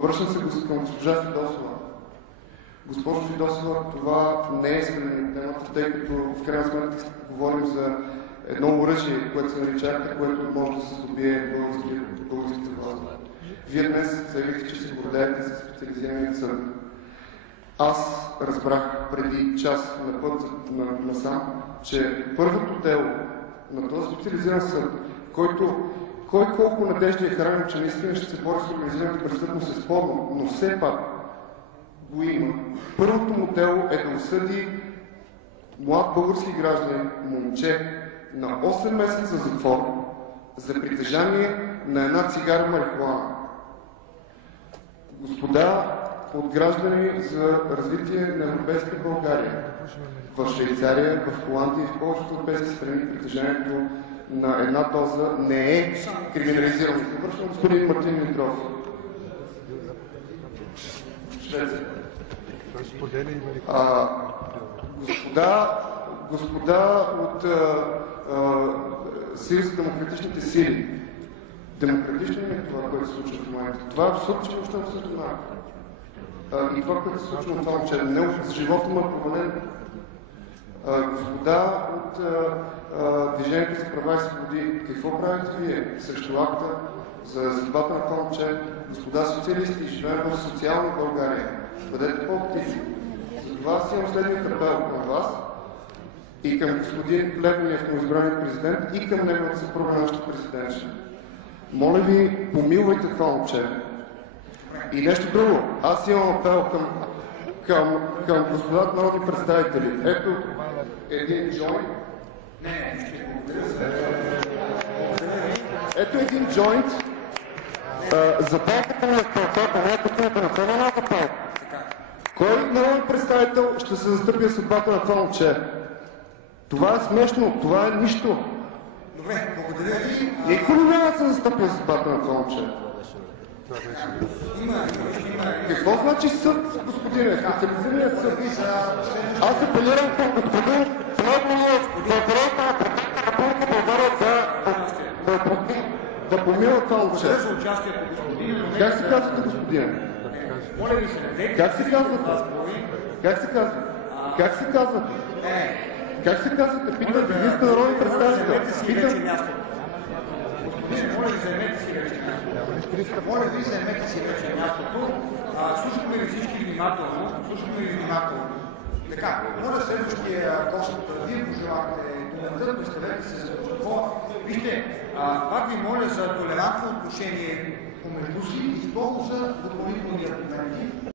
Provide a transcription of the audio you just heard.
Връщам се към госпожа Фидосова. Госпожо Фидосова, това не е изхвърление на темата, тъй като в крайна сметка говорим за едно оръжие, което се нарича акта, което може да се здобие българските власти. Вие днес заявихте, че се гордеете за специализирания съд. Аз разбрах преди час на път насам, че първото дело на този специализиран съд, който кой колко надежди е хранен, че наистина ще се бори с организираната престъпност е спорно, но все пак го има. Първото му дело е да осъди млад български гражданин, момче, на 8 месеца затвор за притежание на една цигара марихуана. Господа от граждани за развитие на европейска България, в Швейцария, в Холандия и в повечето европейски страни притежанието на една доза не е криминализирано. Вършвам господин Мартин Димитров. Швеция. Господа от Съюз за демократичните сили. Демократично ли е това, което се случва в момента? Това е абсурд, че въобще обсъждаме. И това, което се случва на това момче, не за живота му е провален. Господа от Движението за права и свободи, какво правите вие срещу акта за съдбата на това момче? Господа социалисти, живеем в социална България. Бъдете по-активни. Затова аз имам следният апел към вас и към господин Плевнев, новоизбраният президент, и към неговата съпруга, нашата президентша. Моля ви, помилвайте това момче. И нещо друго. Аз имам апел към господата народни представители. Ето един джойнт. Ето един джойнт. За толкова на стълката, на това апел. Кой народен представител ще се застъпи за съдбата на това момче? Това е смешно, това е нищо. Добре, благодаря ви. Никой не няма да се застъпи за съдбата на това момче. Какво значи съд, господине? Специализирания съд. Аз апелирам към господин Плевнев, да помила това момче. Как се казвате, господине? Как се казвате? Как се казвате? Как се казвате? Как се казвате? Питате, вие сте народни представител. Моля ви, заемете си вече мястото. Слушахме ви всички внимателно. Така, моля следващия гост, вие пожелахте думата, представете се за какво. Вижте, пак ви моля за толерантно отношение помежду си и второ за допълнително